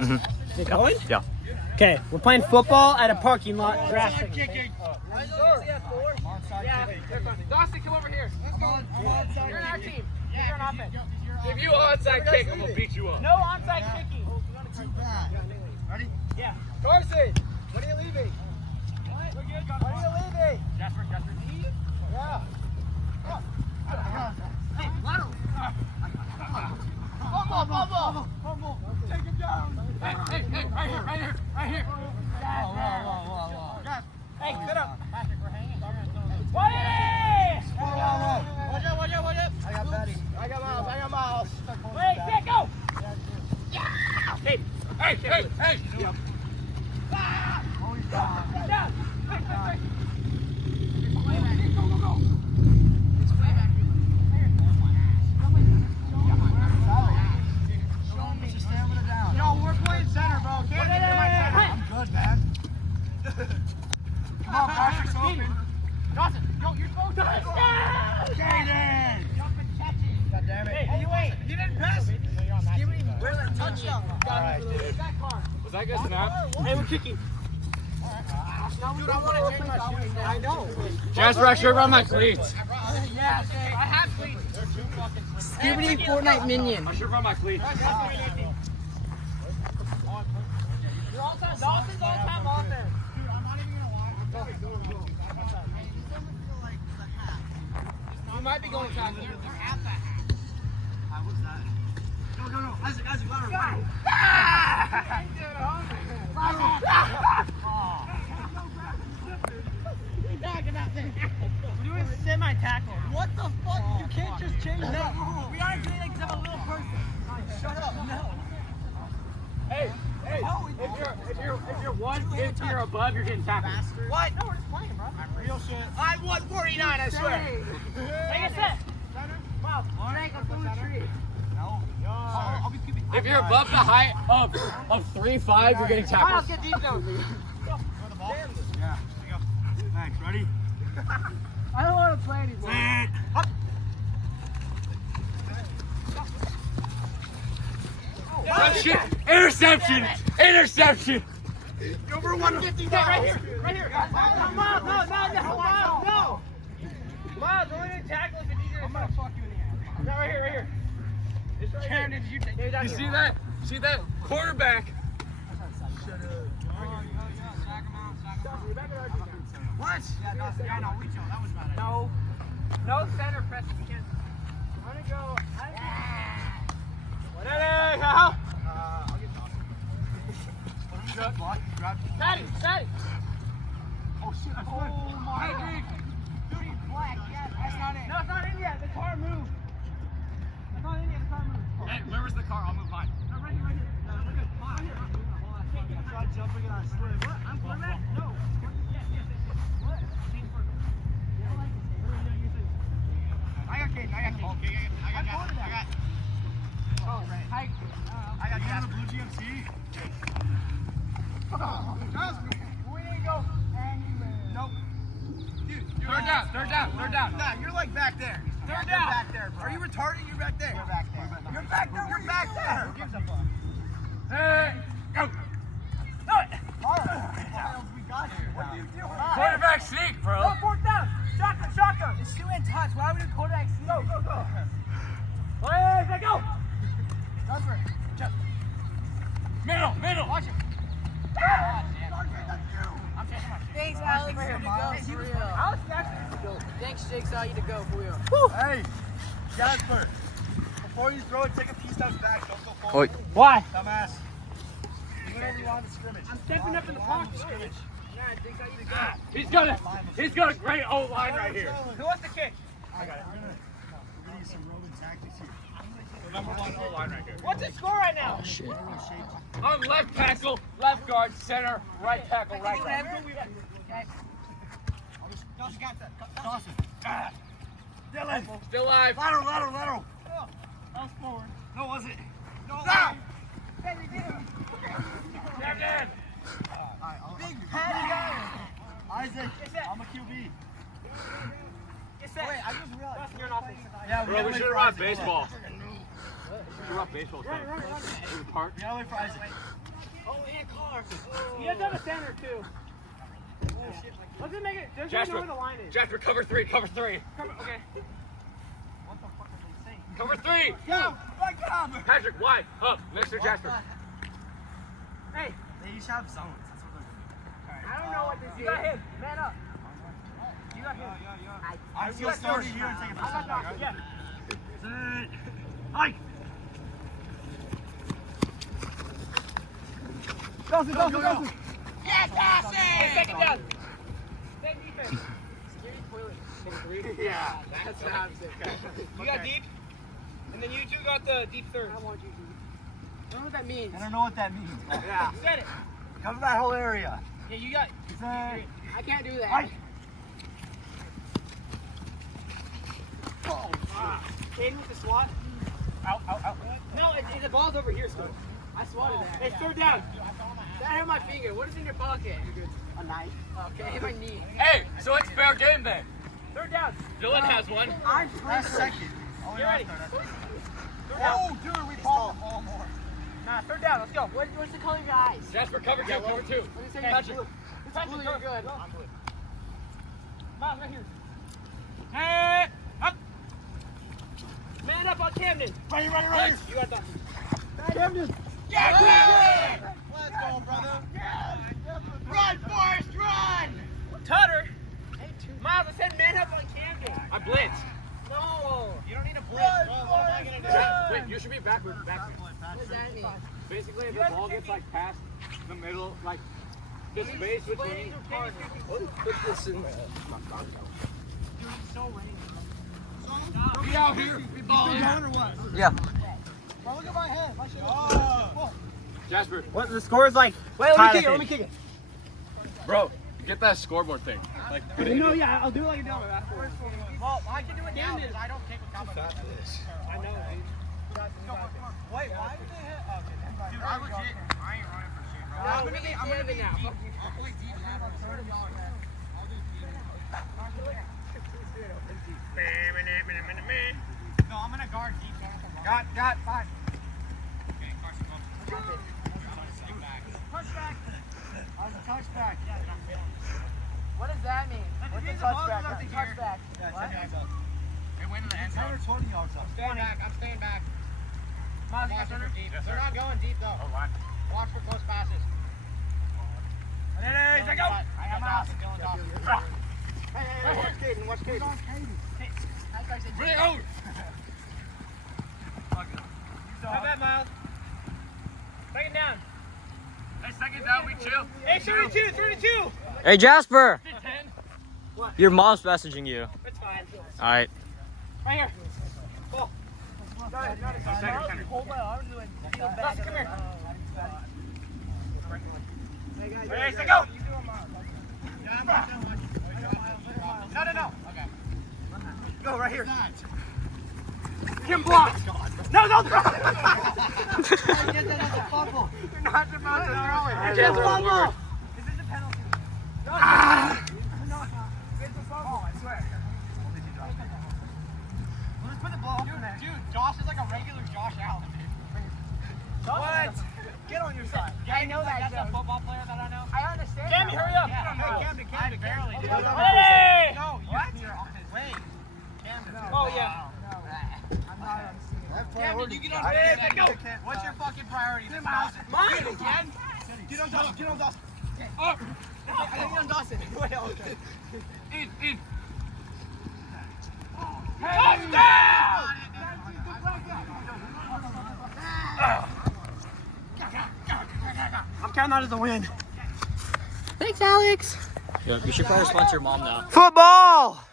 You going? Yeah. Okay, we're playing football at a parking lot. Drafting. Dawson, come over here. You're in our team. You're on offense. If you onside kick, I'm gonna beat you up. No onside kicking. Ready? Yeah. Carson, when are you leaving? What? We're good. When are you leaving? Jasper. Yeah. Hey, lateral. Fumble. Take him down. Hey, right here. Whoa. Hey, sit up. Patrick, we're hanging. Wait! Watch out. I got Betty. I got Miles. Wait, set, go! Yeah! Hey! Oh, he's down. Get down! Quick. Go! Just stamina down. Yo, we're playing center, bro. Can't get my center. I'm good, man. Come on, Patrick's open. Dawson, you're supposed to. Jaden! Jump and catch it. God damn it. Hey, you wait. You didn't pass. Where's that touchdown? Was that good snap? Hey, we're kicking. Dude, I want to change my shoes. I know. Jasper, I should run my cleats. Yes, I have cleats. Skibidi Fortnite minion. I should run my cleats. You're all time. Dawson's all time offense. Dude, I'm not even going to lie. You might be going time. What's that? Go. Isaac, lateral. We're doing semi-tackle. What the fuck? You can't just change that rule. We aren't doing it because I'm a little person. Shut up. No. Hey, if you're above, you're getting tackled. What? No, we're just playing, bro. Real shit. I'm 149, I swear. Take a set. Miles, take a blue tree. No. I'll be keeping. If you're above the height of 3'5", you're getting Miles, tackled. get deep though. Throw the ball. Yeah. There you go. Thanks. Ready? I don't want to play anymore. Up. Shit. Interception. Over 150. Right here. No. Miles, only gonna tackle if it's easier. I'm gonna fuck you in the ass. No, right here. Karen, did you take You see that? See that? Quarterback. What? Yeah, no, we chill. That was bad. No center press. You can't. I'm gonna go. Whatever. I'll get Dawson. Good block. Grab. Steady. Oh shit! Oh my God. Dude, he's black. Yeah, that's not it. No, it's not in yet. The car moved. It's not in yet. The car moved. Hey, where was the car? I'll move mine. No, right here. No, we're good. Hold on. I tried jumping and I slid. What? I'm quarterback? No. Yes. What? Change for yeah. What are you doing? I got Kate. I got. Oh, right. Hi. I got Jasper. Blue GMC. Jasper. We need to go anywhere. Nope. Dude, Third down. Nah, you're like back there. Third You're down. back there, bro. Are you retarded? You're back there. You're back there. You're back there. Who gives a fuck? Hey, go. Miles, we got you. What are you doing? Quarterback sneak, bro. Go, fourth down. Shotgun. It's two in touch. Why would you quarterback? Go. Wait, go. Jasper. Middle. Watch it. Thanks, Alex. You to go for real. Alex is actually go. Thanks, Jigsaw. You to go for real. Hey, Jasper. Before you throw it, take a few steps back. Don't go forward. Why? Dumbass. You went over the line of scrimmage. I'm stepping up in the pocket. Scrimmage. He's got a great O line right here. Who wants to kick? I got it. We're gonna use some Roman tactics here. Number 1 O line right here. What's the score right now? I'm left tackle, left guard, center, right tackle, right guard. Dawson got that. Dawson. Dylan. Still alive. Lateral. That was forward. No, was it? No. Stop. Big patty guy. Isaac. I'm a QB. Wait, I just realized. Dustin, you're an offense. Yeah, Bro, we should have run baseball. We should run baseball. Run. In the park. We gotta wait for Isaac. Oh, and car. You have to have a center too. Let's just make it. Just know Jasper, where the line is. Jasper, cover three, cover three. Okay. Cover three. Go! Right, come! Patrick, wide, up, Mr. Jasper. Hey, They each have zones. That's what they're doing. I don't know what this is. You got him. Man up. You got him. I'm still starting here and take a I got piece Dawson. Yeah. Hike! Dawson! Yes, Dawson! Hey, second down. Same defense. Yeah, that's what I'm saying. You got deep, and then you two got the deep third. I want you to. I don't know what that means. I don't know what that means. Yeah. You said it. Cover that whole area. Yeah, you got. I can't do that. Hike! Caden with the swat. Out. No, the ball's over here still. I swatted that. Hey, third down. That hit my finger. What is in your pocket? A knife. Okay, hit my knee. Hey, so it's fair game then. Third down. Dylan has one. That's second. Oh, Get ready. Oh, dude, we called the ball more. Nah, third down. Let's go. What's the color of your eyes? Jasper, cover two, cover two. Let me say Patrick. blue. It's blue, you're good. Miles, right here. Hey, up. Man up on Camden. Right here. You got Dawson. Camden. Yeah, Let's go, brother. Run, Forrest, run! Tutter. Miles, I said man up on Camden. I blitz. No. You don't need a blitz, bro. What am I gonna do? Wait, you should be backwards. What does that mean? Basically, if the ball gets like past the middle, like the space between. Put this in there. Be out here. Be balling. or what? Yeah. Bro, look at my head. My shit is Jasper, What the score is like? Wait, let me kick it. bro, get that scoreboard thing. Like, put it in. No, yeah, I'll do it like a demo afterwards. Well, I can do it now because I don't kick with combo. I know, Wait, why did they hit? Okay, Dude, I legit, I ain't running for shit, bro. I'm gonna be now. I'll play deep now. No, I'm gonna guard deep. Got, fine. Okay, Carson, go. Touchback. On the touchback. What does that mean? What's the touchback? What's the touchback? Yeah, What? 10 yards up. They went in the end 10 zone. or 20 yards up. I'm staying back. Miles, you got Watch center? for deep. They're not going deep though. Oh, why? Watch for close passes. Hey, I got Dawson, Dylan Dawson. Hey, watch Caden, watch Caden. Bring it over. How bad, Miles? Second down. Hey, second down, we chill. Hey, 32. Hey, Jasper. 10. Your mom's messaging you. It's fine. All right. Right here. Ball. Center. Hold my arms and feel bad. Come here. Hey, say go. No. Okay. Go right here. Kim block. No. Get that as a fumble. They're not supposed to throw it. Jasper, forward. This is a penalty. It's a fumble, I swear. We'll just put the ball up in there. Dude, Josh is like a regular Josh Allen. What? Get on your side. I know that. That's a football player that I know. I understand. Cammy, hurry up. Camden, I barely did. Hey! No, what? Wait. Camden. Oh, yeah. Camden, you get on Hey, base. go. What's your fucking priority? Mine. Again? Get on Dawson. Up. I think on Dawson. Wait, okay. In. Touchdown! I'm counting that as a win. Thanks, Alex. Yeah, you should probably sponsor your mom now. Football!